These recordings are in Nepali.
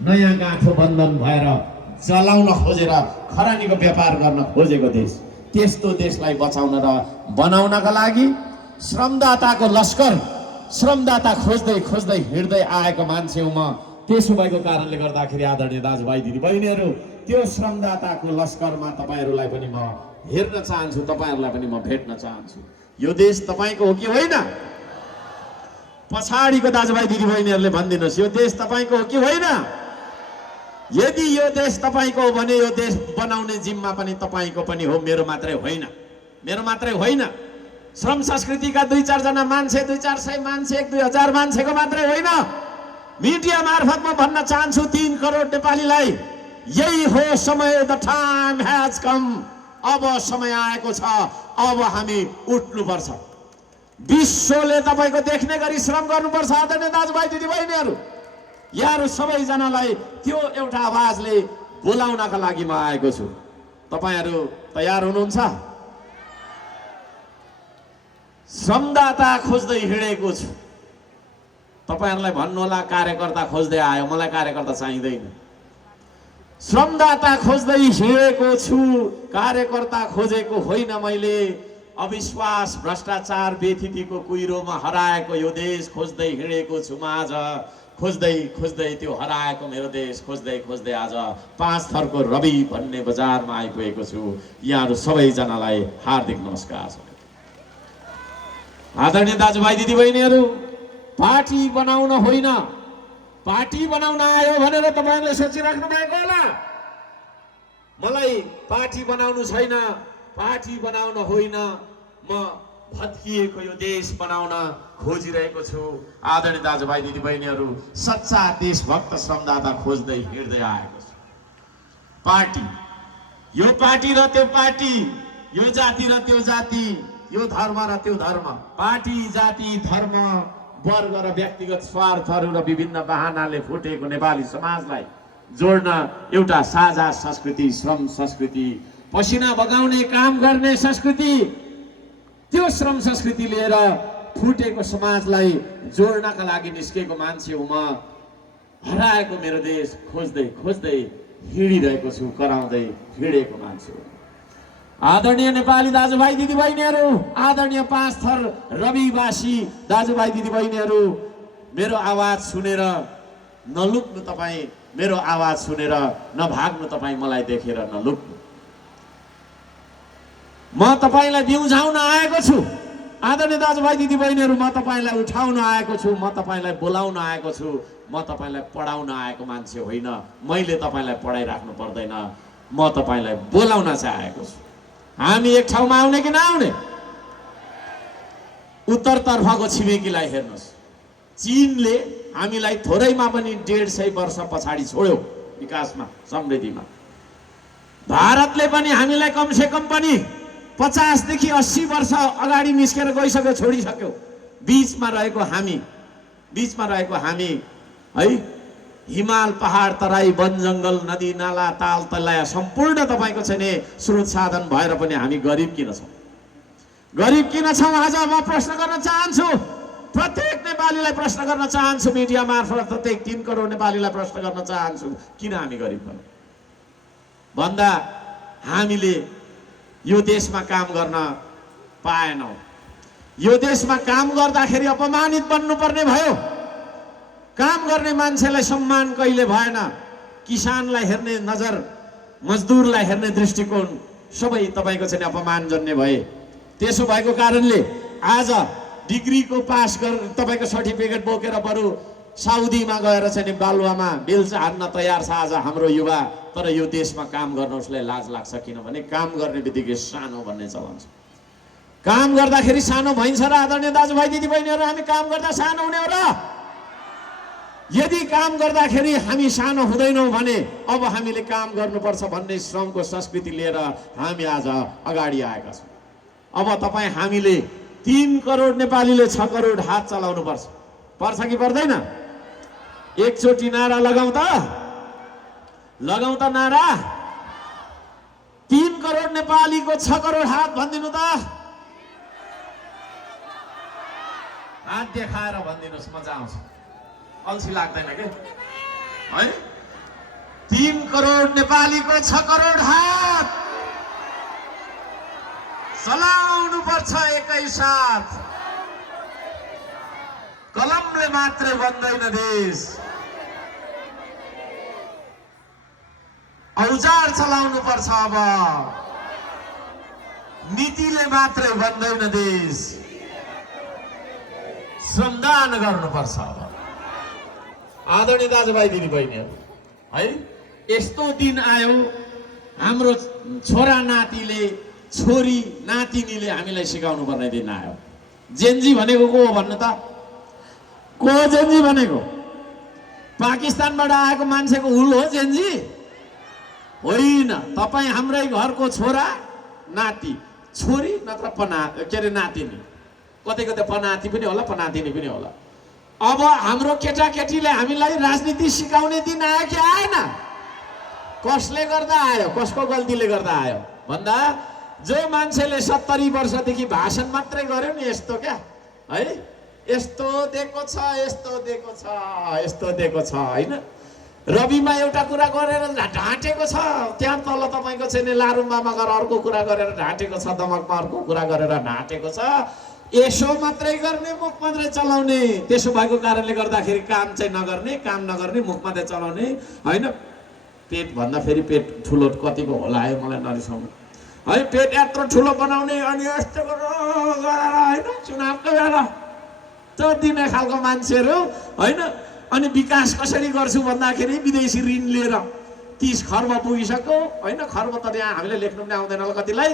नयाँ गाँठो बन्धन भएर चलाउन खोजेर खरानीको व्यापार गर्न खोजेको देश, त्यस्तो देशलाई बचाउन र बनाउनका लागि श्रमदाताको लस्कर, श्रमदाता खोज्दै खोज्दै हिँड्दै आएको मान्छे हुँ म। त्यसो भएको कारणले गर्दाखेरि आदरणीय दाजुभाइ दिदीबहिनीहरू, त्यो श्रमदाताको लस्करमा तपाईँहरूलाई पनि म हेर्न चाहन्छु, तपाईँहरूलाई पनि म भेट्न चाहन्छु। यो देश तपाईँको हो कि होइन? पछाडिको दाजुभाइ दिदीबहिनीहरूले भनिदिनुहोस्, यो देश तपाईँको हो कि होइन? यदि यो देश तपाईँको हो भने यो देश बनाउने जिम्मा पनि तपाईँको पनि हो, मेरो मात्रै होइन, मेरो मात्रै होइन। श्रम संस्कृतिका 2-4 जना मान्छे, 200-400 मान्छे, 1-2 हजार मान्छेको मात्रै होइन। मिडिया मार्फत म भन्न चाहन्छु 3 करोड नेपालीलाई, यही हो समय, द टाइम हैज कम। अब समय आएको छ, अब हामी उठ्नुपर्छ। विश्वले तपाईँको देख्ने गरी श्रम गर्नुपर्छ। आदरणीय दाजुभाइ दिदीबहिनीहरू, यहाँहरू सबैजनालाई त्यो एउटा आवाजले बोलाउनका लागि म आएको छु। तपाईँहरू तयार हुनुहुन्छ? श्रमदाता खोज्दै हिँडेको छु। तपाईहरुलाई भन्नुहोला कार्यकर्ता खोज्दै आयो, मलाई कार्यकर्ता चाहिँदैन। श्रमदाता खोज्दै हिँडेको छु, कार्यकर्ता खोजेको होइन मैले। अविश्वास, भ्रष्टाचार, बेथितिको कुइरोमा हराएको यो देश खोज्दै हिँडेको छु म आज। खोज्दै खोज्दै त्यो हराएको मेरो देश खोज्दै खोज्दै आज 5 थरको रवि भन्ने बजारमा आइपुगेको छु। यहाँहरू सबैजनालाई हार्दिक नमस्कार छ। आदरणीय दाजुभाइ दिदीबहिनीहरू, पार्टी बनाउन होइन, पार्टी बनाउन आयो भनेर तपाईहरुले सोचिराख्नु भएको होला। मलाई पार्टी बनाउनु छैन, पार्टी बनाउन होइन, म भत्किएको यो देश बनाउन खोजिरहेको छु। आदरणीय दाजुभाइ दिदीबहिनीहरू, सच्चा देशभक्त श्रमदाता खोज्दै हिँड्दै आएको छु। पार्टी, यो पार्टी र त्यो पार्टी, यो जाति र त्यो जाति, यो धर्म र त्यो धर्म, पार्टी, जाति, धर्म, वर्ग र व्यक्तिगत स्वार्थहरू र विभिन्न बहानाले फुटेको नेपाली समाजलाई जोड्न एउटा साझा संस्कृति, श्रम संस्कृति, पसिना बगाउने काम गर्ने संस्कृति, त्यो श्रम संस्कृति लिएर फुटेको समाजलाई जोड्नका लागि निस्केको मान्छे हुँ म। हराएको मेरो देश खोज्दै खोज्दै हिँडिरहेको छु, कराउँदै हिँडेको मान्छे हुँ। आदरणीय नेपाली दाजुभाइ दिदीबहिनीहरू, आदरणीय 5 थर रविवासी दाजुभाइ दिदीबहिनीहरू, मेरो आवाज सुनेर नलुक्नु तपाईँ, मेरो आवाज सुनेर नभाग्नु तपाईँ, मलाई देखेर नलुक्नु। म तपाईलाई बिउझाउन आएको छु। आदरणीय दाजुभाइ दिदीबहिनीहरू, म तपाईलाई उठाउन आएको छु, म तपाईलाई बोलाउन आएको छु, म तपाईलाई पढाउन आएको मान्छे होइन। मैले तपाईलाई पढाइराख्नु पर्दैन, म तपाईलाई बोलाउन चाहिँ आएको छु। हामी एक ठाउँमा आउने कि नआउने? उत्तरतर्फको छिमेकीलाई हेर्नुहोस्, चीनले हामीलाई थोरैमा पनि 150 वर्ष पछाडि छोड्यो विकासमा, समृद्धिमा। भारतले पनि हामीलाई कमसे कम पनि 50 देखि 80 वर्ष अगाडि निस्केर गइसक्यो, छोडिसक्यो। बीचमा रहेको हामी है, हिमाल, पहाड, तराई, वन, जंगल, नदी, नाला, ताल तल्ला सम्पूर्ण तपाईको चाहिँ नि स्रोत साधन भएर पनि हामी गरिब किन छौं? गरिब किन छौं? आज म प्रश्न गर्न चाहन्छु, प्रत्येक नेपालीलाई प्रश्न गर्न चाहन्छु, मिडिया मार्फत प्रत्येक 3 करोड नेपालीलाई प्रश्न गर्न चाहन्छु, किन हामी गरिब छौं? भन्दा हामीले यो देशमा काम गर्न पाएनौं। यो देशमा काम गर्दाखेरि अपमानित बन्नुपर्ने भयो। काम गर्ने मान्छेलाई सम्मान कहिले भएन। किसानलाई हेर्ने नजर, मजदुरलाई हेर्ने दृष्टिकोण सबै तपाईको चाहिँ अपमानजन्य भए। त्यसो भएको कारणले आज डिग्रीको पास गर तपाईको सर्टिफिकेट बोकेर बरु साउदीमा गएर चाहिँ बालुवामा बेल्चा हान्न तयार छ आज हाम्रो युवा। तर यो देशमा काम गर्न उसलाई लाज लाग्छ, किनभने काम गर्ने बित्तिकै सानो भन्ने चलन छ। काम गर्दाखेरि सानो भइन्छ र आदरणीय दाजुभाइ दिदीबहिनीहरू, हामी काम गर्दा सानो हुने हो र? यदि काम गर्दाखेरि हामी सानो हुँदैनौँ भने अब हामीले काम गर्नुपर्छ भन्ने श्रमको संस्कृति लिएर हामी आज अगाडि आएका छौँ। अब तपाईँ हामीले 3 करोड नेपालीले 6 करोड हात चलाउनु पर्छ कि पर्दैन? एकचोटि नारा लगाउँ त नारा। 3 करोड नेपालीको 6 करोड हात भनिदिनु त। हात देखाएर भनिदिनुहोस्, मजा आउँछ, अल्छी लाग्दैन के है? 3 करोड नेपालीको 6 करोड हात चलाउनु पर्छ एकैसाथ। कलमले मात्रै बन्दैन देश, औजार चलाउनु पर्छ। अब नीतिले मात्रै बन्दैन देश, श्रमदान गर्नुपर्छ। अब आदरणीय दाजुभाइ दिदीबहिनीहरू, है यस्तो दिन आयो हाम्रो छोरा नातिले छोरी नातिनीले हामीलाई सिकाउनु पर्ने दिन आयो। जेन्जी भनेको को हो भन्नु त? को हो जेन्जी भनेको? पाकिस्तानबाट आएको मान्छेको हुल हो जेन्जी? होइन। तपाईँ हाम्रै घरको छोरा नाति, छोरी नत्र के अरे नातिनी, कतै कतै पनाति पनि होला पनातिनी पनि होला। अब हाम्रो केटाकेटीले हामीलाई राजनीति सिकाउने दिन आयो कि आएन? कसले गर्दा आयो? कसको गल्तीले गर्दा आयो भन्दा जो मान्छेले 70 वर्षदेखि भाषण मात्रै गर्यो नि, यस्तो क्या है, यस्तो दिएको छ, यस्तो दिएको छ, यस्तो दिएको छ, होइन? रविमा एउटा कुरा गरेर ढाँटेको छ, त्यहाँ तल तपाईँको चाहिँ लारुमामा गएर अर्को कुरा गरेर ढाँटेको छ, दमकमा अर्को कुरा गरेर ढाँटेको छ। यसो मात्रै गर्ने, मुख मात्रै चलाउने। त्यसो भएको कारणले गर्दाखेरि काम चाहिँ नगर्ने, काम नगर्ने, मुख मात्रै चलाउने, होइन? पेट भन्दा फेरि पेट ठुलो कतिको होला है मलाई नरिसाउनु, है? पेट यत्रो ठुलो बनाउने अनि यस्तो गरेर, होइन, चुनावको बेला त्यो दिने खालको मान्छेहरू, होइन? अनि विकास कसरी गर्छु भन्दाखेरि विदेशी ऋण लिएर 30 खर्ब पुगिसक्यो, होइन? खर्ब त यहाँ हामीले लेख्नु पनि आउँदैन होला कतिलाई।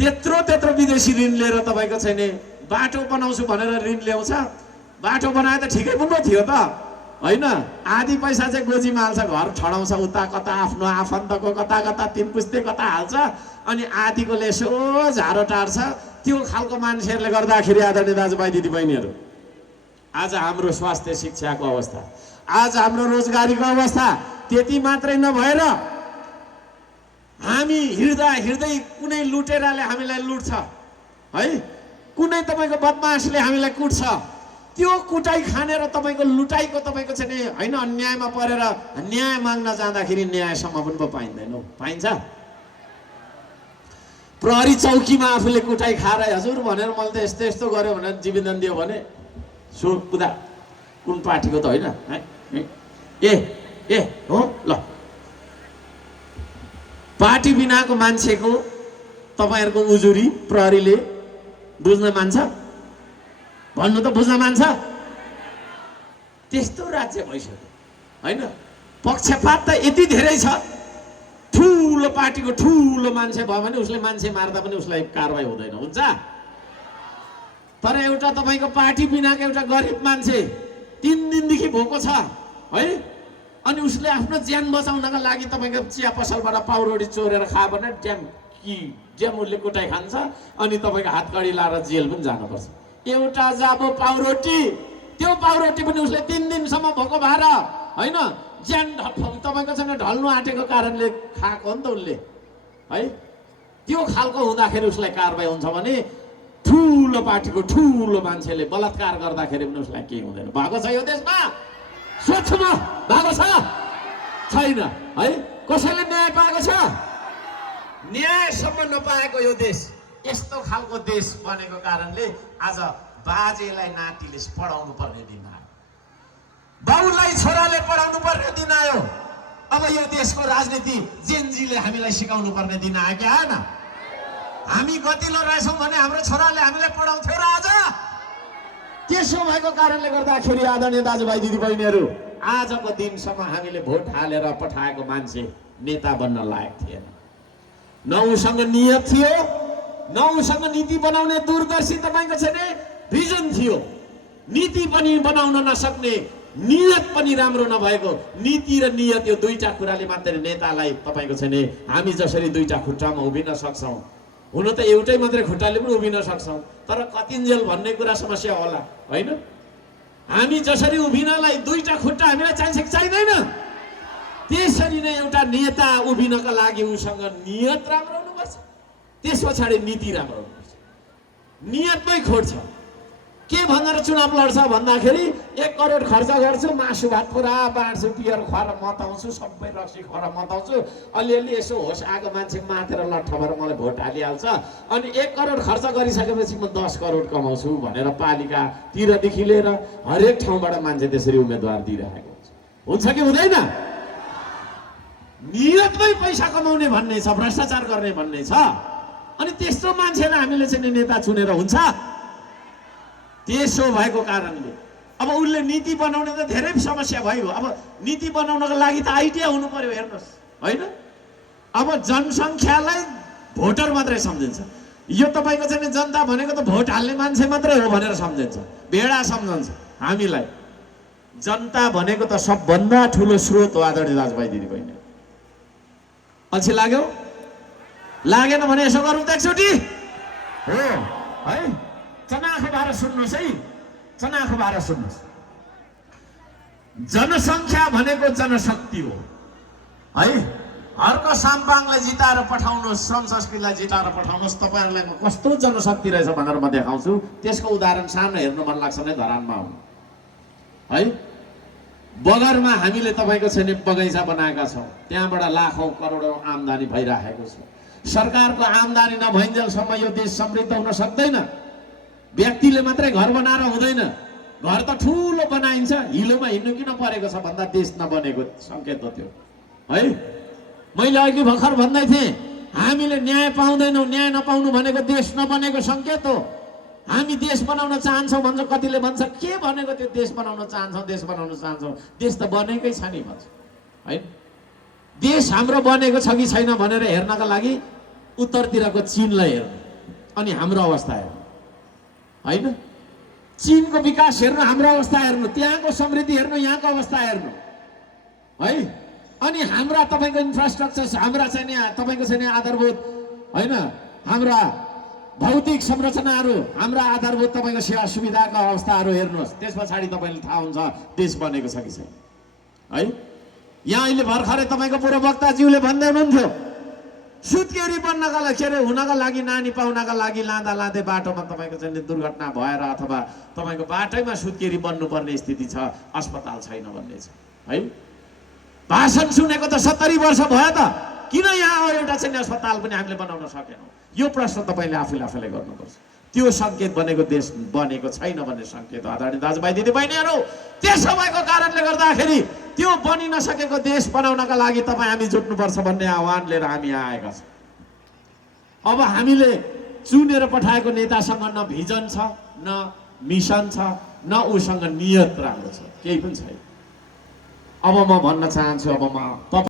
त्यत्रो विदेशी ऋण लिएर तपाईँको छैन बाटो बनाउँछु भनेर ऋण ल्याउँछ। बाटो बनाए त ठिकै पनि थियो त, होइन? आधी पैसा चाहिँ गोजीमा हाल्छ, घर ठडाउँछ, उता कता आफ्नो आफन्तको कता कता 3 पुस्ते कता हाल्छ, अनि आधीकोले यसो झारो टार्छ। त्यो खालको मान्छेहरूले गर्दाखेरि आदरणीय दाजुभाइ दिदीबहिनीहरू, आज हाम्रो स्वास्थ्य शिक्षाको अवस्था, आज हाम्रो रोजगारीको अवस्था त्यति मात्रै नभएर हामी हिँड्दा हिँड्दै कुनै लुटेराले हामीलाई लुट्छ, है? कुनै तपाईँको बदमासले हामीलाई कुट्छ। त्यो कुटाइ खानेर तपाईँको लुटाइको तपाईँको चाहिँ होइन अन्यायमा परेर न्याय माग्न जाँदाखेरि न्यायसम्म पनि पाइँदैन। पाइन्छ? प्रहरी चौकीमा आफूले कुटाइ खाएर हजुर भनेर मैले त यस्तो यस्तो गर्यो भनेर जीविदन दियो भने सो कुदा कुन पार्टीको त होइन है? ए हो ल, पार्टी बिनाको मान्छेको तपाईँहरूको उजुरी प्रहरीले बुझ्न मान्छ? भन्नु त बुझ्न मान्छ? त्यस्तो राज्य भइसक्यो, होइन? पक्षपात त यति धेरै छ। ठुलो पार्टीको ठुलो मान्छे भयो भने उसले मान्छे मार्दा पनि उसलाई कारवाही हुँदैन, हुन्छ? तर एउटा तपाईँको पार्टी बिनाको एउटा गरिब मान्छे 3 दिनदेखि भोको छ, है? अनि उसले आफ्नो ज्यान बचाउनका लागि तपाईँको चिया पसलबाट पाउरोटी चोरेर खायो भने ज्यान उसले कुटाइ खान्छ, अनि तपाईँको हातकडी लाएर जेल पनि जानुपर्छ। एउटा जाबो पाउरोटी, त्यो पाउरोटी पनि उसले 3 दिनसम्म भोको भएर, होइन, ज्यान तपाईँको सँग ढल्नु आँटेको कारणले खाएको हो नि त उसले, है? त्यो खालको हुँदाखेरि उसलाई कारवाही हुन्छ भने ठुलो पार्टीको ठुलो मान्छेले बलात्कार गर्दाखेरि पनि उसलाई केही हुँदैन। भएको छ यो देशमा? सोच्नुमा भएको छ? छैन, है? कसैले न्याय पाएको छ? न्यायसम्म नपाएको यो देश, यस्तो खालको देश बनेको कारणले आज बाजेलाई नातिले पढाउनु पर्ने दिन आयो, बाउलाई छोराले पढाउनु पर्ने दिन आयो। अब यो देशको राजनीति जेनजीले हामीलाई सिकाउनु पर्ने दिन आयो कि आएन? हामी गतिलो रहेछौँ भने हाम्रो छोराले हामीलाई पढाउँथ्यो र आज? त्यसो भएको कारणले गर्दाखेरि आदरणीय दाजुभाइ दिदीबहिनीहरू, आजको दिनसम्म हामीले भोट हालेर पठाएको मान्छे नेता बन्न लायक थिएन। न उसँग नियत थियो, न उसँग नीति बनाउने दूरदर्शी तपाईँको छैन भिजन थियो। नीति पनि बनाउन नसक्ने, नियत पनि राम्रो नभएको, नीति र नियत यो दुईटा कुराले मात्रै नेतालाई तपाईँको छैन हामी जसरी दुईटा खुट्टामा उभिन सक्छौँ। हुन त एउटै मात्रै खुट्टाले पनि उभिन सक्छौँ, तर कतिन्जेल भन्ने कुरा समस्या होला, होइन? हामी जसरी उभिनलाई दुईटा खुट्टा हामीलाई चाहिन्छ कि चाहिँदैन? त्यसरी नै एउटा नेता उभिनका लागि उसँग नियत राम्रो हुनुपर्छ, त्यस पछाडि नीति राम्रो हुनुपर्छ। नियतमै खोट छ, के भनेर चुनाव लड्छ भन्दाखेरि 1 करोड खर्च गर्छु, मासु भात पुरा बाँड्छु, बियर खुवाएर मताउँछु, सबै रक्सी खुवाएर मताउँछु, अलिअलि यसो होस आएको मान्छे माथेर लट्ठ भएर मलाई भोट हालिहाल्छ, अनि 1 करोड खर्च गरिसकेपछि म 10 करोड कमाउँछु भनेर पालिकातिरदेखि लिएर हरेक ठाउँबाट मान्छे त्यसरी उम्मेदवार दिइरहेको हुन्छ कि हुँदैन? नियतमै पैसा कमाउने भन्ने छ, भ्रष्टाचार गर्ने भन्ने छ, अनि त्यस्तो मान्छेलाई हामीले चाहिँ नेता चुनेर हुन्छ? त्यसो भएको कारणले अब उसले नीति बनाउने त धेरै समस्या भयो। अब नीति बनाउनको लागि त आइडिया हुनु पर्यो, हेर्नुहोस् होइन? अब जनसङ्ख्यालाई भोटर मात्रै सम्झिन्छ, यो तपाईँको चाहिँ जनता भनेको त भोट हाल्ने मान्छे मात्रै हो भनेर सम्झिन्छ, भेडा सम्झन्छ। हामीलाई जनता भनेको त सबभन्दा ठुलो स्रोत हो आदरणीय दाजुभाइ दिदीबहिनी। अल्छी लाग्यो? लागेन भने यसो गरौँ त एकचोटि हो है, चनाखो भएर सुन्नुहोस् है, चनाखो भएर सुन्नुहोस्। जनसङ्ख्या भनेको जनशक्ति हो है। हर्क साम्पाङलाई जिताएर पठाउनुहोस्, श्रम संस्कृतिलाई जिताएर पठाउनुहोस्, तपाईँहरूलाई म कस्तो जनशक्ति रहेछ भनेर म देखाउँछु। त्यसको उदाहरण सानो हेर्नु मन लाग्छ नै धरानमा हो है। बगरमा हामीले तपाईँको छैन बगैँचा बनाएका छौँ, त्यहाँबाट लाखौँ करोडौँ आम्दानी भइरहेको छ। सरकारको आम्दानी नभइन्जेलसम्म यो देश समृद्ध हुन सक्दैन। व्यक्तिले मात्रै घर बनाएर हुँदैन, घर त ठुलो बनाइन्छ, हिलोमा हिँड्नु किन परेको छ भन्दा देश नबनेको सङ्केत हो त्यो है। मैले अघि भर्खर भन्दै थिएँ, हामीले न्याय पाउँदैनौँ, न्याय नपाउनु भनेको देश नबनेको सङ्केत हो। हामी देश बनाउन चाहन्छौँ भन्छ, कतिले भन्छ के भनेको त्यो देश बनाउन चाहन्छौँ, देश बनाउन चाहन्छौँ, देश त बनेकै छ नि भन्छ है। देश हाम्रो बनेको छ कि छैन भनेर हेर्नका लागि उत्तरतिरको चीनलाई हेर्नु, अनि हाम्रो अवस्था हेर्नु होइन। चीनको विकास हेर्नु, हाम्रो अवस्था हेर्नु, त्यहाँको समृद्धि हेर्नु, यहाँको अवस्था हेर्नु है। अनि हाम्रा तपाईँको इन्फ्रास्ट्रक्चर, हाम्रा चाहिँ नि तपाईँको चाहिँ नि आधारभूत होइन, हाम्रा भौतिक संरचनाहरू, हाम्रा आधारभूत तपाईँको सेवा सुविधाका अवस्थाहरू हेर्नुहोस्, त्यस पछाडि तपाईँले थाहा हुन्छ देश बनेको छ कि छैन है। यहाँ अहिले भर्खरै तपाईँको पूर्ववक्ताज्यूले भन्दै हुनुहुन्थ्यो, सुत्केरी बन्नका लागि, के अरे हुनका लागि, नानी पाउनका लागि लाँदा लाँदै बाटोमा तपाईँको चाहिँ दुर्घटना भएर अथवा तपाईँको बाटैमा सुत्केरी बन्नुपर्ने स्थिति छ, अस्पताल छैन भन्ने छ है। भाषण सुनेको त 70 वर्ष भयो त, किन यहाँ एउटा चाहिँ अस्पताल पनि हामीले बनाउन सकेनौँ? यो प्रश्न तपाईँले आफूले गर्नुपर्छ। त्यो सङ्केत बनेको देश बनेको छैन भन्ने सङ्केत हो आदरणीय दाजुभाइ दिदीबहिनीहरू। त्यसो भएको कारणले गर्दाखेरि त्यो बनि नसकेको देश बनाउनका लागि तपाईँ हामी जुट्नुपर्छ भन्ने आह्वान लिएर हामी यहाँ आएका छौँ। अब हामीले चुनेर पठाएको नेतासँग न भिजन छ, न मिसन छ, न उसँग नियत राम्रो छ, केही पनि छैन। अब म भन्न चाहन्छु, अब म